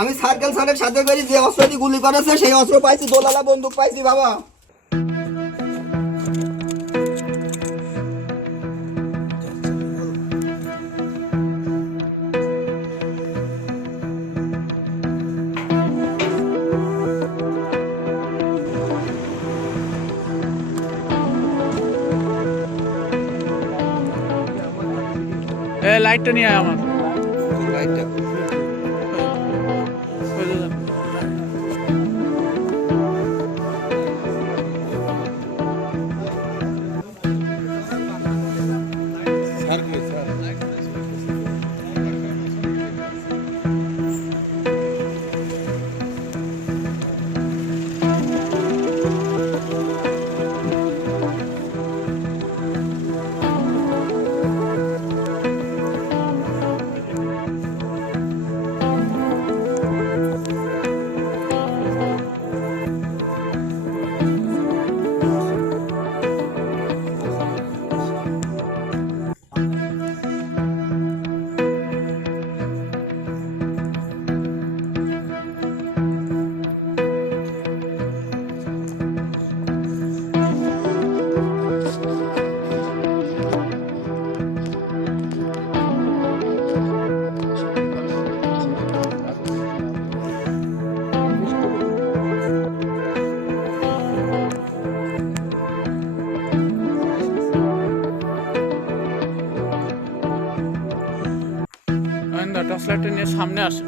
আমি সার্কেল স্যারের সাথে করে যে অস্ত্রটি গুলি করেছে সেই অস্ত্র পাইছি, দোলালা বন্দুক পাইছি বাবা। লাইটটা নিয়ে আয় আমার লাইটটা টর্চ লাইটটা নিয়ে সামনে আসে।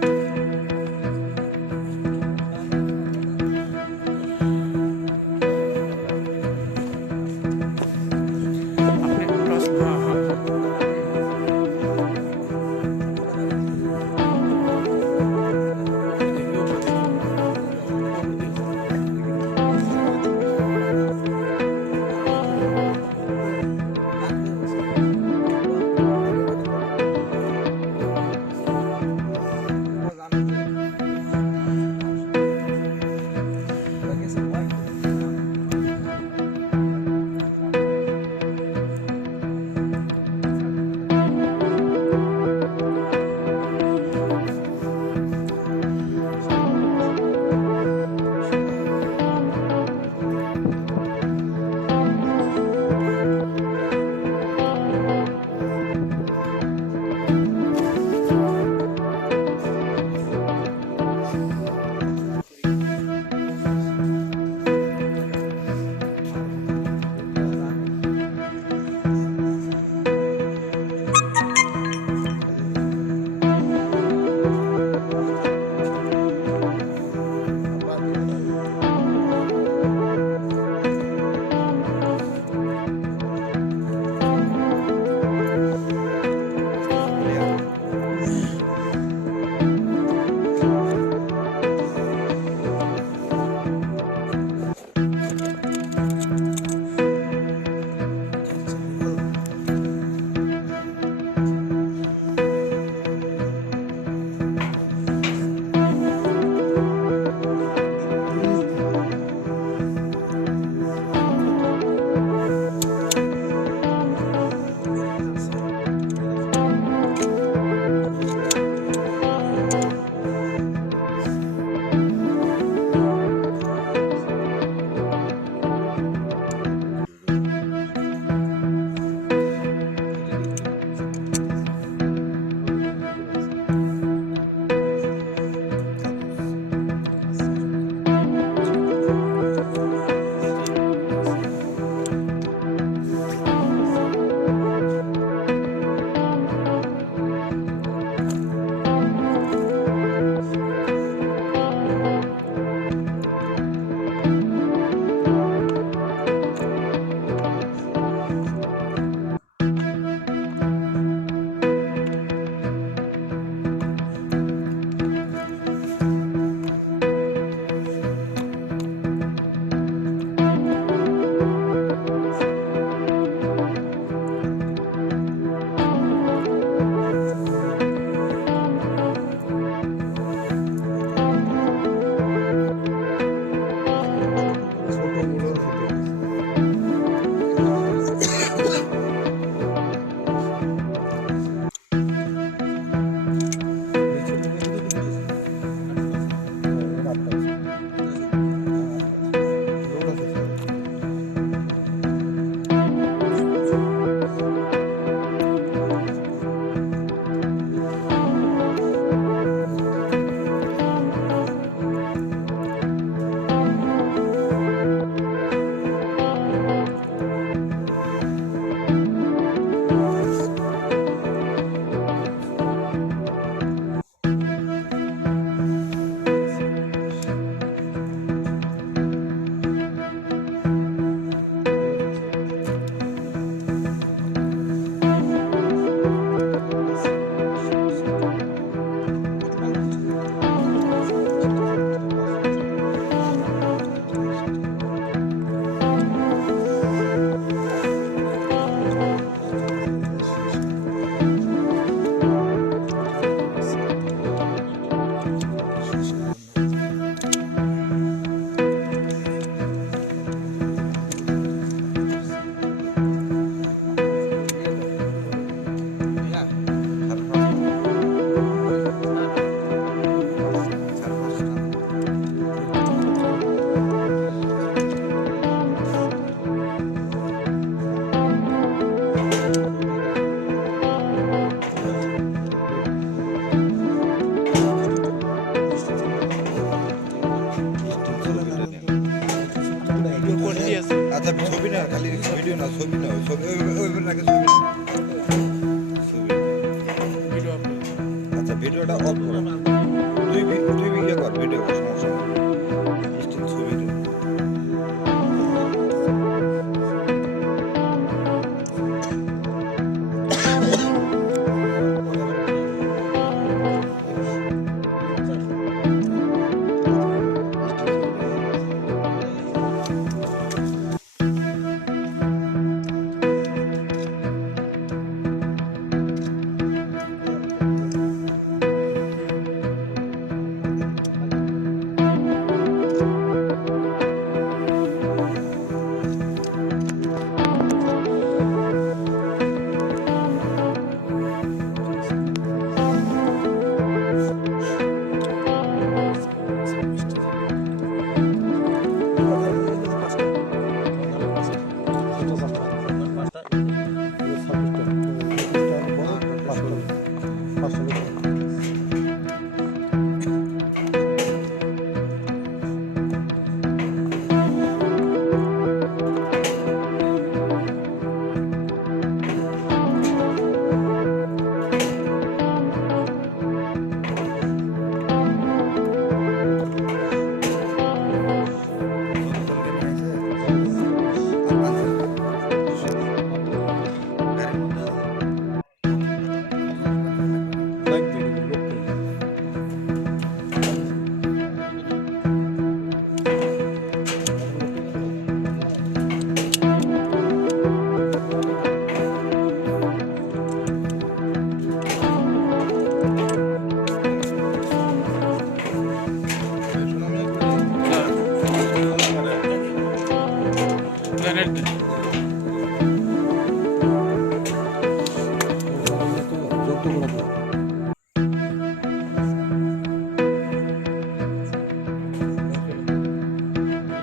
ভিডিওটা অফ করো। তুই ভিডিও কর, ভিডিও কর, সমস্যা নেই। স্টিল ছবি তুল।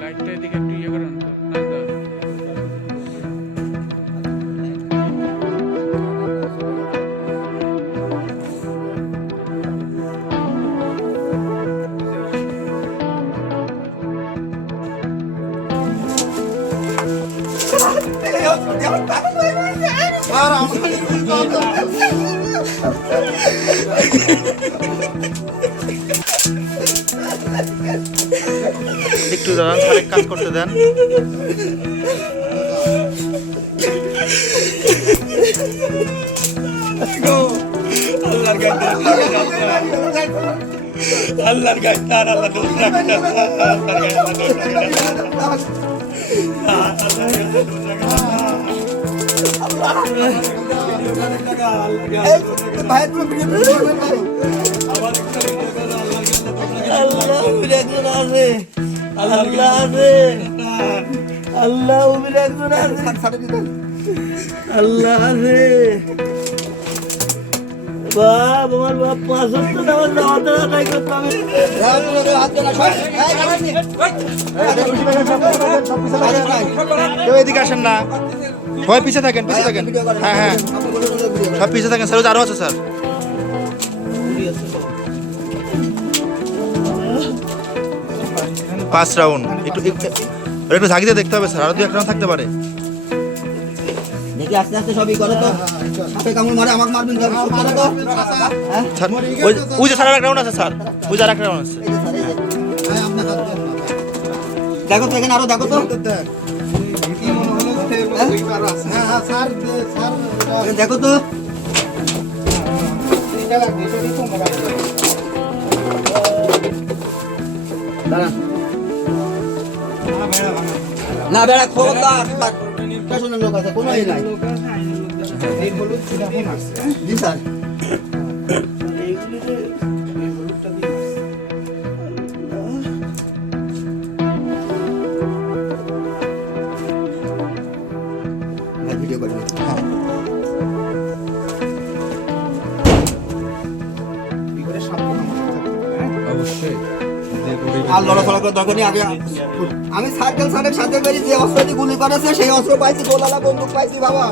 লাইটটা এদিকে একটু ইয়ে করেন তো না না একটু দাঁড়ান, আরেক কাজ করতে দেন। আল্লাহর গায়ে তার আল্লাহ দোষ রাখে না। আল্লাহর গায়ে আল্লাহ দোষ রাখে না। ভাই পুরো ভিডিও করবেন ভাই। আল্লাহ উবির একজন আছে, আল্লাহ আছে, আল্লাহ উবির একজন আছে, ছাড়ে দিতে আল্লাহ আছে। বাপ আমার বাপ 5 ওয়াক্ত নামাজ নামাতে আদায় করতে হবে। কেউ এদিকে আসেন না, সবাই পিছিয়ে থাকেন, পিছিয়ে থাকেন। হ্যাঁ হ্যাঁ, সব পিছিয়ে থাকেন স্যার। আরো আছে স্যার, 5 রাউন্ড। একটু ঝাঁকিতে দেখতে হবে স্যার, আরো 2-1 রাউন্ড থাকতে পারে। দেখি আস্তে আস্তে সবই করো তো। সাপে কামড় মারে আমাকে মারবেন তো করো তো। হ্যাঁ স্যার ওই যে স্যার আরেক রাউন্ড আছে স্যার, ওই যে আরেক রাউন্ড আছে। এই যে স্যার এই যে দেখো তো এখানে আরো দেখো তো দেখো তো না বেড়া খবরদার প্রশাসনের লোক আছে কোনো নাই জি স্যার ভিডিও করবেন হ্যাঁ আর লড়াফড়া করে দরকার নেই আগে আমি সার্কেল স্যারের সাথে করে যে অস্ত্র দিয়ে গুলি করেছে সেই অস্ত্র পাইছি দোলালা বন্দুক পাইছি বাবা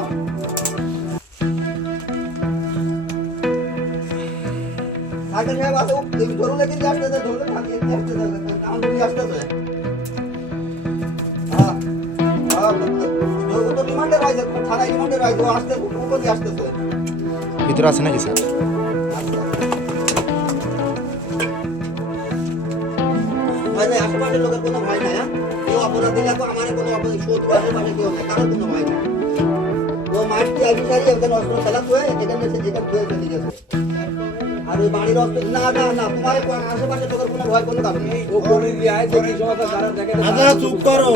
সার্কেল সাহেব আছে ধরুন কিন্তু আসতে ধরুন থাকি আসতে কাম করে আসতেছে হ্যাঁ তো রিমান্ডে রাইছে থানায় রিমান্ডে রাইছে আসতে কোন আসতেছে ভিতরে আছে নাকি স্যার? আশেপাশে লোকের কোনো ভয় নাই, হ্যাঁ? কেউ অপরাধী লাগবে, আমার কোনো শত্রু আশেপাশে কেউ নেই, কারোর কোনো ভয় নেই। ও মাঠটি অফিসারই একজন অস্ত্র চালাক হয়ে যেখানে চলে গেছে। আর ওই বাড়ির অস্ত্র না না না, তোমার আশেপাশে লোকের কোনো ভয় কোনো কারণ নেই। চুপ করো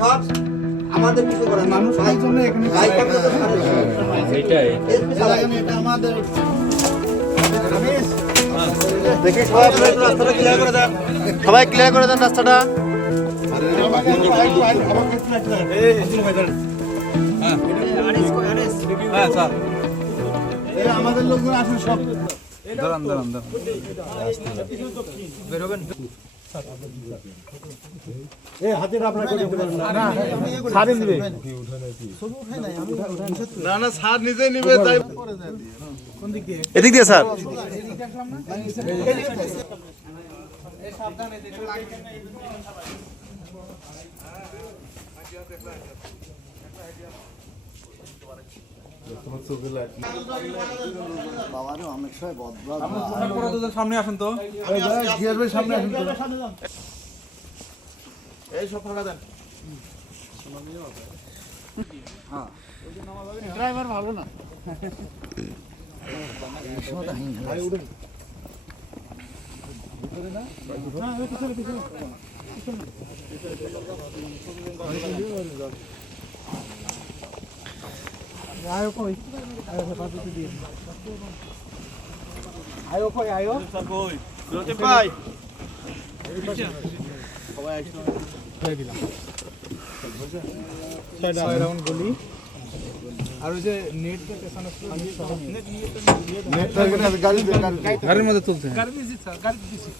সব আমাদের কিছু করার মানুষ দেখি সবাই আপনারা একটু রাস্তাটা ক্লিয়ার করে দেন, সবাই ক্লিয়ার করে দেন রাস্তাটা। আমাদের লোকজন আসুন সব না না স্যার নিজেই নিবে তাই। এদিক দিয়ে স্যার। সামনে আসুন তো সামনে আসুন তো এই সব ফাঁকা দেন। ড্রাইভার ভালো না। ভাই আর ওই যে নেট গাড়ির মধ্যে তুলছে গাড়ি দিয়েছি স্যার গাড়ি দিয়েছি